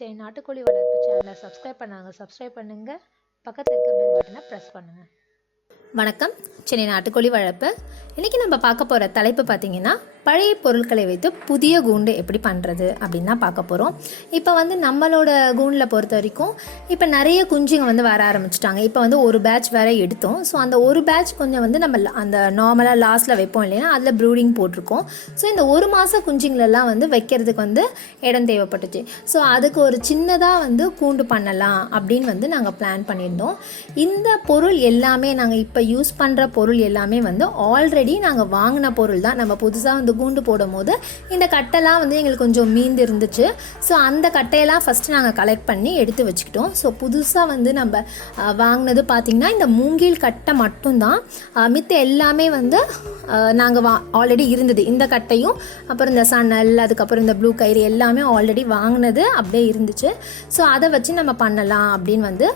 சரி நாட்டுக்கோழி வளர்ப்பு சேனலை சப்ஸ்கிரைப் பண்ணாங்க சப்ஸ்கிரைப் பண்ணுங்க. பக்கத்தில் இருக்க பெல் பட்டனை ப்ரெஸ் பண்ணுங்க. வணக்கம். சென்னை நாட்டுக்கோழி வளர்ப்பு. இன்றைக்கி நம்ம பார்க்க போகிற தலைப்பு பார்த்தீங்கன்னா பழைய பொருட்களை வைத்து புதிய கூண்டு எப்படி பண்ணுறது அப்படின்னு தான் பார்க்க போகிறோம் இப்போ வந்து நம்மளோட கூண்டில் பொறுத்த வரைக்கும் இப்போ நிறைய குஞ்சுங்க வந்து வர ஆரம்பிச்சிட்டாங்க. இப்போ வந்து ஒரு பேட்ச் வேறு எடுத்தோம். ஸோ அந்த ஒரு பேட்ச் கொஞ்சம் வந்து நம்ம அந்த நார்மலாக லாஸ்ட்டில் வைப்போம் இல்லையா? அதில் ப்ரூடிங் போட்டிருக்கோம். ஸோ இந்த ஒரு மாத குஞ்சுங்களெல்லாம் வந்து வைக்கிறதுக்கு வந்து இடம் தேவைப்பட்டுச்சு. ஸோ அதுக்கு ஒரு சின்னதாக வந்து கூண்டு பண்ணலாம் அப்படின்னு வந்து நாங்கள் பிளான் பண்ணியிருந்தோம். இந்த பொருள் எல்லாமே நாங்கள் இப்போ யூஸ் பண்ணுற பொருள் எல்லாமே வந்து ஆல்ரெடி நாங்கள் வாங்கின பொருள் தான். நம்ம புதுசாக வந்து கூண்டு போடும் போது இந்த கட்டைலாம் வந்து எங்களுக்கு கொஞ்சம் மீந்து இருந்துச்சு ஸோ அந்த கட்டையெல்லாம் ஃபஸ்ட்டு நாங்கள் கலெக்ட் பண்ணி எடுத்து வச்சுக்கிட்டோம். ஸோ புதுசாக வந்து நம்ம வாங்கினது பார்த்திங்கன்னா இந்த மூங்கில் கட்டை மட்டும்தான். மித்த எல்லாமே வந்து நாங்கள் வா ஆல்ரெடி இருந்தது. இந்த கட்டையும் அப்புறம் இந்த சணல் அதுக்கப்புறம் இந்த ப்ளூ கயிறு எல்லாமே ஆல்ரெடி வாங்கினது அப்படியே இருந்துச்சு. ஸோ அதை வச்சு நம்ம பண்ணலாம் அப்படின்னு வந்து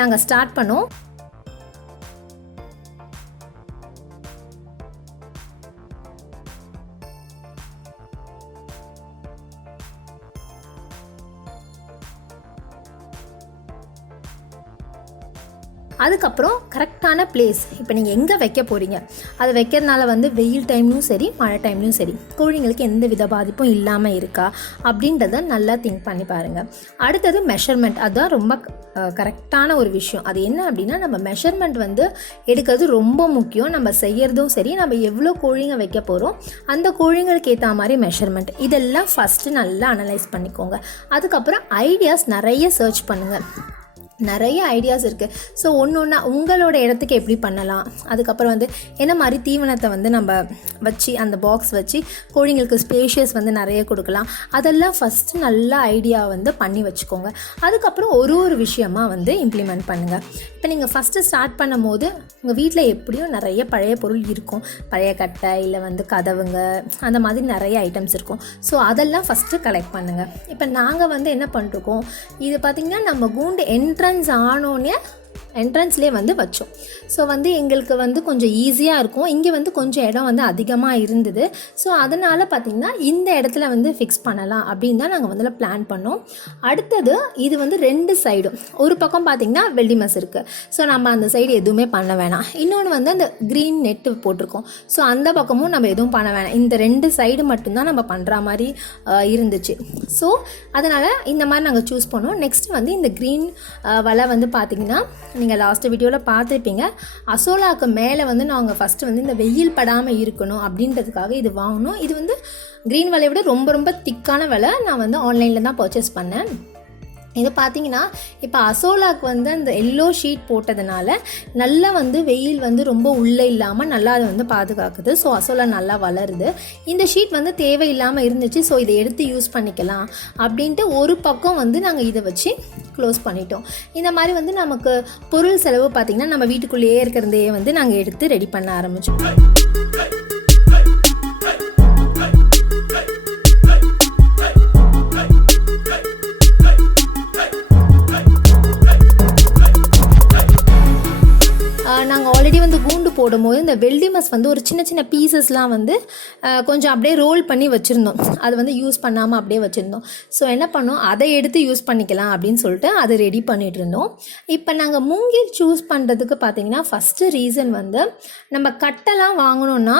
நாங்கள் ஸ்டார்ட் பண்ணோம். அதுக்கப்புறம் கரெக்டான பிளேஸ் இப்போ நீங்கள் எங்கே வைக்க போகிறீங்க அது வைக்கிறதுனால வந்து வெயில் டைம்லையும் சரி மழை டைம்லையும் சரி கோழிங்களுக்கு எந்த வித பாதிப்பும் இல்லாமல் இருக்கா? அப்படின்றத நல்லா திங்க் பண்ணி பாருங்கள் அடுத்தது மெஷர்மெண்ட் அதுதான் ரொம்ப கரெக்டான ஒரு விஷயம். அது என்ன அப்படின்னா நம்ம மெஷர்மெண்ட் வந்து எடுக்கிறது ரொம்ப முக்கியம். நம்ம செய்கிறதும் சரி நம்ம எவ்வளோ கோழிங்க வைக்க போகிறோம் அந்த கோழிங்களுக்கு ஏற்ற மாதிரி மெஷர்மெண்ட் இதெல்லாம் ஃபஸ்ட்டு நல்லா அனலைஸ் பண்ணிக்கோங்க. அதுக்கப்புறம் ஐடியாஸ் நிறைய சர்ச் பண்ணுங்கள் நிறைய ஐடியாஸ் இருக்குது ஸோ ஒன்று ஒன்றா உங்களோட இடத்துக்கு எப்படி பண்ணலாம்? அதுக்கப்புறம் வந்து என்ன மாதிரி தீவனத்தை வந்து நம்ம வச்சு அந்த பாக்ஸ் வச்சு கோழிங்களுக்கு ஸ்பேஷியஸ் வந்து நிறைய கொடுக்கலாம். அதெல்லாம் ஃபஸ்ட்டு நல்ல ஐடியா வந்து பண்ணி வச்சுக்கோங்க. அதுக்கப்புறம் ஒரு ஒரு விஷயமாக வந்து இம்ப்ளிமெண்ட் பண்ணுங்கள் இப்போ நீங்கள் ஃபஸ்ட்டு ஸ்டார்ட் பண்ணும் போது உங்கள் வீட்டில் எப்படியும் நிறைய பழைய பொருள் இருக்கும். பழைய கட்டை இல்லை வந்து கதவுங்க அந்த மாதிரி நிறைய ஐட்டம்ஸ் இருக்கும். ஸோ அதெல்லாம் ஃபஸ்ட்டு கலெக்ட் பண்ணுங்கள் இப்போ நாங்கள் வந்து என்ன பண்ணிருக்கோம் இது பார்த்திங்கன்னா நம்ம கூண்டு என்ட்ரன்ஸ் ஆனோடனே என்ட்ரன்ஸ்லேயே வந்து வச்சோம். ஸோ வந்து எங்களுக்கு வந்து கொஞ்சம் ஈஸியாக இருக்கும். இங்கே வந்து கொஞ்சம் இடம் வந்து அதிகமாக இருந்தது. ஸோ அதனால் பார்த்திங்கன்னா இந்த இடத்துல வந்து ஃபிக்ஸ் பண்ணலாம் அப்படின்னு தான் நாங்கள் வந்து பிளான் பண்ணோம். அடுத்தது இது வந்து ரெண்டு சைடும் ஒரு பக்கம் பார்த்திங்கன்னா வெள்ளிமஸ் இருக்குது ஸோ நம்ம அந்த சைடு எதுவுமே பண்ண வேணாம். இன்னொன்று வந்து அந்த க்ரீன் நெட்டு போட்டிருக்கோம். ஸோ அந்த பக்கமும் நம்ம எதுவும் பண்ண வேணாம். இந்த ரெண்டு சைடு மட்டும்தான் நம்ம பண்ணுற மாதிரி இருந்துச்சு. ஸோ அதனால் இந்த மாதிரி நாங்கள் சூஸ் பண்ணோம். நெக்ஸ்ட் வந்து இந்த க்ரீன் வலை வந்து பார்த்திங்கன்னா நீங்கள் லாஸ்ட் வீடியோவில் பார்த்துருப்பீங்க. அசோலாவுக்கு மேலே வந்து நாங்கள் ஃபஸ்ட்டு வந்து இந்த வெயில் படாமல் இருக்கணும் அப்படின்றதுக்காக இது வாங்கினோம் இது வந்து க்ரீன் வலையை விட ரொம்ப ரொம்ப திக்கான விலை. நான் வந்து ஆன்லைனில் தான் பர்ச்சேஸ் பண்ணேன். இது பார்த்தீங்கன்னா இப்போ அசோலாக்கு வந்து அந்த எல்லோ ஷீட் போட்டதுனால நல்லா வந்து வெயில் வந்து ரொம்ப உள்ளே இல்லாமல் நல்லா அதை வந்து பாதுகாக்குது. ஸோ அசோலா நல்லா வளருது. இந்த ஷீட் வந்து தேவையில்லாமல் இருந்துச்சு. ஸோ இதை எடுத்து யூஸ் பண்ணிக்கலாம் அப்படின்ட்டு ஒரு பக்கம் வந்து நாங்கள் இதை வச்சு க்ளோஸ் பண்ணிட்டோம். இந்த மாதிரி வந்து நமக்கு பொருள் செலவு பார்த்திங்கன்னா நம்ம வீட்டுக்குள்ளேயே இருக்கிறதையே வந்து நாங்கள் எடுத்து ரெடி பண்ண ஆரம்பிச்சோம். போடும்போது இந்த வெல்டிமஸ் வந்து ஒரு சின்ன சின்ன பீசஸ்லாம் வந்து கொஞ்சம் அப்படியே ரோல் பண்ணி வச்சுருந்தோம். அது வந்து யூஸ் பண்ணாமல் அப்படியே வச்சுருந்தோம். ஸோ என்ன பண்ணோம்? அதை எடுத்து யூஸ் பண்ணிக்கலாம் அப்படின்னு சொல்லிட்டு அதை ரெடி பண்ணிகிட்டு இருந்தோம். இப்போ நாங்கள் மூங்கில் சூஸ் பண்ணுறதுக்கு பார்த்தீங்கன்னா ஃபஸ்ட்டு ரீசன் வந்து நம்ம கட்டெல்லாம் வாங்கினோன்னா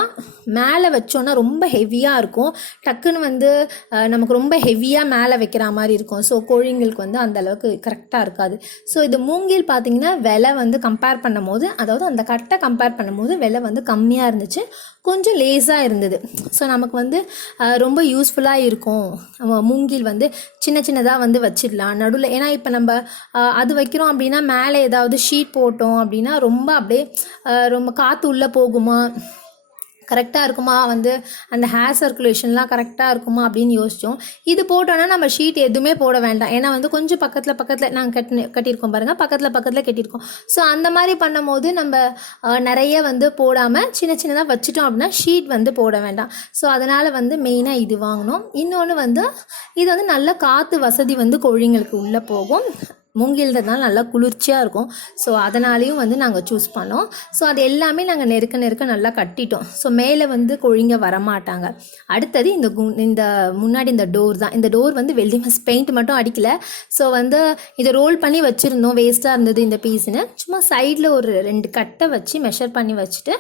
மேலே வச்சோன்னா ரொம்ப ஹெவியாக இருக்கும். டக்குன்னு வந்து நமக்கு ரொம்ப ஹெவியாக மேலே வைக்கிற மாதிரி இருக்கும். ஸோ கோழிங்களுக்கு வந்து அந்த அளவுக்கு கரெக்டாக இருக்காது. ஸோ இது மூங்கில் பார்த்தீங்கன்னா விலை வந்து கம்பேர் பண்ணும்போது அதாவது அந்த கட்டை கம்பேர் பண்ணும்போது விலை வந்து கம்மியாக இருந்துச்சு. கொஞ்சம் லேஸாக இருந்தது. ஸோ நமக்கு வந்து ரொம்ப யூஸ்ஃபுல்லாக இருக்கும். நம்ம மூங்கில் வந்து சின்ன சின்னதாக வந்து வச்சிடலாம். நடுவில் ஏன்னா இப்போ நம்ம அது வைக்கிறோம் அப்படின்னா மேலே ஏதாவது ஷீட் போட்டோம் அப்படின்னா ரொம்ப அப்படியே ரொம்ப காற்று உள்ளே போகுமா? கரெக்டாக இருக்குமா? வந்து அந்த ஹேர் சர்க்குலேஷன்லாம் கரெக்டாக இருக்குமா? அப்படின்னு யோசித்தோம் இது போட்டோன்னா நம்ம ஷீட் எதுவுமே போட வேண்டாம். ஏன்னா வந்து கொஞ்சம் பக்கத்தில் பக்கத்தில் நாங்கள் கட்டி கட்டியிருக்கோம் பாருங்கள் பக்கத்தில் பக்கத்தில் கட்டியிருக்கோம். ஸோ அந்த மாதிரி பண்ணும்போது நம்ம நிறைய வந்து போடாமல் சின்ன சின்னதாக வச்சுட்டோம் அப்படின்னா ஷீட் வந்து போட வேண்டாம். ஸோ அதனால் வந்து மெயினாக இது வாங்கினோம். இன்னொன்று வந்து இது வந்து நல்ல காற்று வசதி வந்து கோழிங்களுக்கு உள்ளே போகும். மூங்கில்ன்றதுனால நல்லா குளிர்ச்சியாக இருக்கும். ஸோ அதனாலேயும் வந்து நாங்கள் சூஸ் பண்ணோம். ஸோ அது எல்லாமே நாங்கள் நெருக்க நெருக்க நல்லா கட்டிட்டோம். ஸோ மேலே வந்து கொழிங்க வரமாட்டாங்க. அடுத்தது இந்த கு- இந்த முன்னாடி இந்த டோர் தான். இந்த டோர் வந்து வெல்டிங் பெயிண்ட் மட்டும் அடிக்கலை. ஸோ வந்து இதை ரோல் பண்ணி வச்சுருந்தோம். வேஸ்ட்டாக இருந்தது இந்த பீஸ்னு சும்மா சைடில் ஒரு ரெண்டு கட்டை வச்சு மெஷர் பண்ணி வச்சுட்டு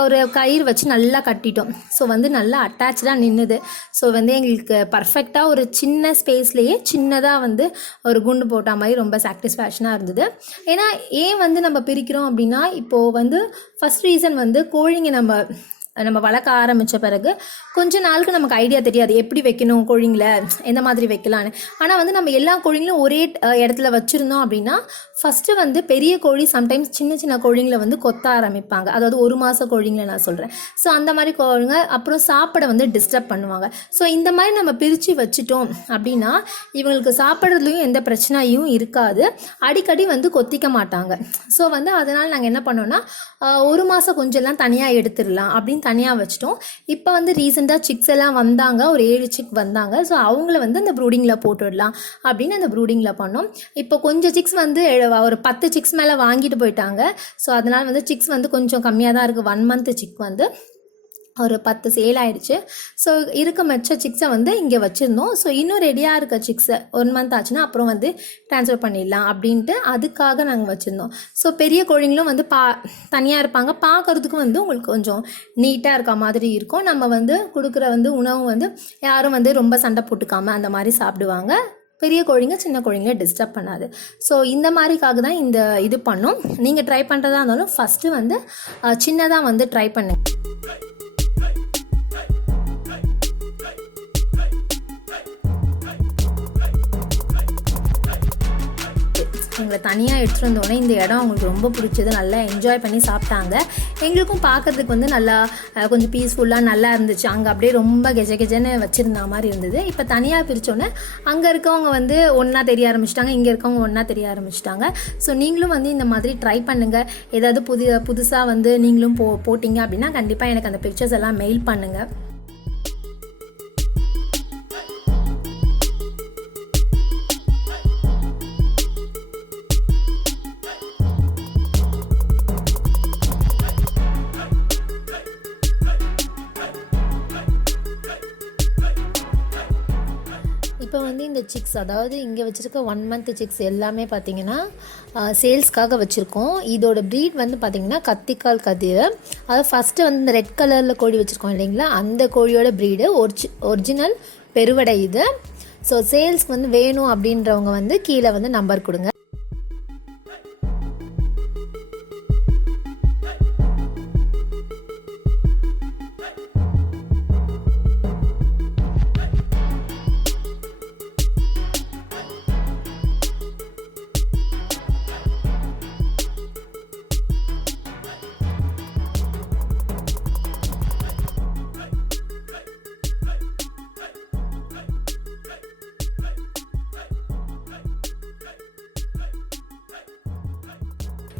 ஒரு கயிறு வச்சு நல்லா கட்டிட்டோம். ஸோ வந்து நல்லா அட்டாச்சாக நின்றுது ஸோ வந்து எங்களுக்கு பர்ஃபெக்டாக ஒரு சின்ன ஸ்பேஸ்லேயே சின்னதாக வந்து ஒரு குண்டு போட்டால் மாதிரி ரொம்ப சாட்டிஸ்ஃபேக்ஷனாக இருந்தது. ஏன்னா ஏன் வந்து நம்ம பிரிக்கிறோம் அப்படின்னா இப்போது வந்து ஃபஸ்ட் ரீசன் வந்து கோழிங்க நம்ம நம்ம வளர்க்க ஆரம்பித்த பிறகு கொஞ்ச நாளுக்கு நமக்கு ஐடியா தெரியாது. எப்படி வைக்கணும் கோழிங்களை? எந்த மாதிரி வைக்கலான்னு ஆனால் வந்து நம்ம எல்லா கோழிங்களும் ஒரே இடத்துல வச்சுருந்தோம் அப்படின்னா ஃபஸ்ட்டு வந்து பெரிய கோழி சம்டைம்ஸ் சின்ன சின்ன கோழிங்களை வந்து கொத்த ஆரம்பிப்பாங்க. அதாவது ஒரு மாத கோழிங்களை நான் சொல்கிறேன் ஸோ அந்த மாதிரி கோழிங்க அப்புறம் சாப்பிட வந்து டிஸ்டர்ப் பண்ணுவாங்க. ஸோ இந்த மாதிரி நம்ம பிரித்து வச்சுட்டோம் அப்படின்னா இவங்களுக்கு சாப்பிட்றதுலையும் எந்த பிரச்சனையும் இருக்காது. அடிக்கடி வந்து கொத்திக்க மாட்டாங்க. ஸோ வந்து அதனால் நாங்கள் என்ன பண்ணோம்னா ஒரு மாதம் கொஞ்சம்லாம் தனியாக எடுத்துடலாம் அப்படின்னு தனியாக வச்சிட்டோம். இப்போ வந்து ரீசெண்டாக சிக்ஸ் எல்லாம் வந்தாங்க. ஒரு ஏழு சிக் வந்தாங்க. ஸோ அவங்கள வந்து அந்த ப்ரூடிங்கில் போட்டுடலாம் அப்படின்னு அந்த ப்ரூடிங்கில் பண்ணோம். இப்போ கொஞ்சம் சிக்ஸ் வந்து ஒரு பத்து சிக்ஸ் மேலே வாங்கிட்டு போயிட்டாங்க. ஸோ அதனால் வந்து சிக்ஸ் வந்து கொஞ்சம் கம்மியாக தான் இருக்குது ஒன் மந்த் சிக் வந்து. ஒரு பத்து சேல் ஆயிடுச்சு. ஸோ இருக்க மிச்ச சிக்ஸை வந்து இங்கே வச்சுருந்தோம். ஸோ இன்னும் ரெடியாக இருக்க சிக்ஸை ஒன் மந்த் ஆச்சுன்னா அப்புறம் வந்து ட்ரான்ஸ்ஃபர் பண்ணிடலாம் அப்படின்ட்டு அதுக்காக நாங்கள் வச்சுருந்தோம். ஸோ பெரிய கோழிங்களும் வந்து பா தனியாக இருப்பாங்க. பார்க்குறதுக்கு வந்து உங்களுக்கு கொஞ்சம் நீட்டாக இருக்க மாதிரி இருக்கும். நம்ம வந்து கொடுக்குற வந்து உணவு வந்து யாரும் வந்து ரொம்ப சண்டை போட்டுக்காமல் அந்த மாதிரி சாப்பிடுவாங்க. பெரிய கோழிங்க சின்ன கோழிங்களை டிஸ்டர்ப் பண்ணாது. ஸோ இந்த மாதிரிக்காக தான் இந்த இது பண்ணோம். நீங்கள் ட்ரை பண்ணுறதா இருந்தாலும் ஃபஸ்ட்டு வந்து சின்னதாக வந்து ட்ரை பண்ணுங்க. எங்களை தனியாக எடுத்துகிட்டு வந்தோடனே இந்த இடம் அவங்களுக்கு ரொம்ப பிடிச்சது. நல்லா என்ஜாய் பண்ணி சாப்பிட்டாங்க. எங்களுக்கும் பார்க்கறதுக்கு வந்து நல்லா கொஞ்சம் பீஸ்ஃபுல்லாக நல்லா இருந்துச்சு. அங்கே அப்படியே ரொம்ப கெஜ கெஜன்னு வச்சுருந்த மாதிரி இருந்தது. இப்போ தனியாக பிரித்தோன்னே அங்கே இருக்கவங்க வந்து ஒன்றா தெரிய ஆரம்பிச்சிட்டாங்க. இங்கே இருக்கவங்க ஒன்றா தெரிய ஆரம்பிச்சிட்டாங்க. ஸோ நீங்களும் வந்து இந்த மாதிரி ட்ரை பண்ணுங்கள் ஏதாவது புது புதுசாக வந்து நீங்களும் போ போட்டிங்க அப்படின்னா கண்டிப்பாக எனக்கு அந்த பிக்சர்ஸ் எல்லாம் மெயில் பண்ணுங்கள் சிக்ஸ் அதாவது இங்கே வச்சுருக்க ஒன் மந்த் சிக்ஸ் எல்லாமே பார்த்தீங்கன்னா சேல்ஸ்க்காக வச்சுருக்கோம். இதோட ப்ரீட் வந்து பார்த்திங்கன்னா கத்திக்கால் கதிர். அதாவது ஃபஸ்ட்டு வந்து இந்த ரெட் கலரில் கோழி வச்சுருக்கோம் இல்லைங்களா? அந்த கோழியோட ப்ரீடு ஒரிஜி ஒரிஜினல் பெருவடை இது. ஸோ சேல்ஸ்க்கு வந்து வேணும் அப்படின்றவங்க வந்து கீழே வந்து நம்பர் கொடுங்க.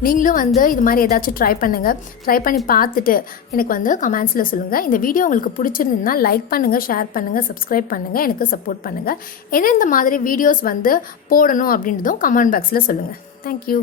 நீங்களும் வந்து இது மாதிரி ஏதாச்சும் ட்ரை பண்ணுங்கள் ட்ரை பண்ணி பார்த்துட்டு எனக்கு வந்து கமெண்ட்ஸில் சொல்லுங்கள் இந்த வீடியோ உங்களுக்கு பிடிச்சிருந்ததுன்னா லைக் பண்ணுங்கள் ஷேர் பண்ணுங்கள் சப்ஸ்கிரைப் பண்ணுங்கள் எனக்கு சப்போர்ட் பண்ணுங்கள் என்ன இந்த மாதிரி வீடியோஸ் வந்து போடணும் அப்படின்றதும் கமெண்ட் பாக்ஸில் சொல்லுங்கள் தேங்க்யூ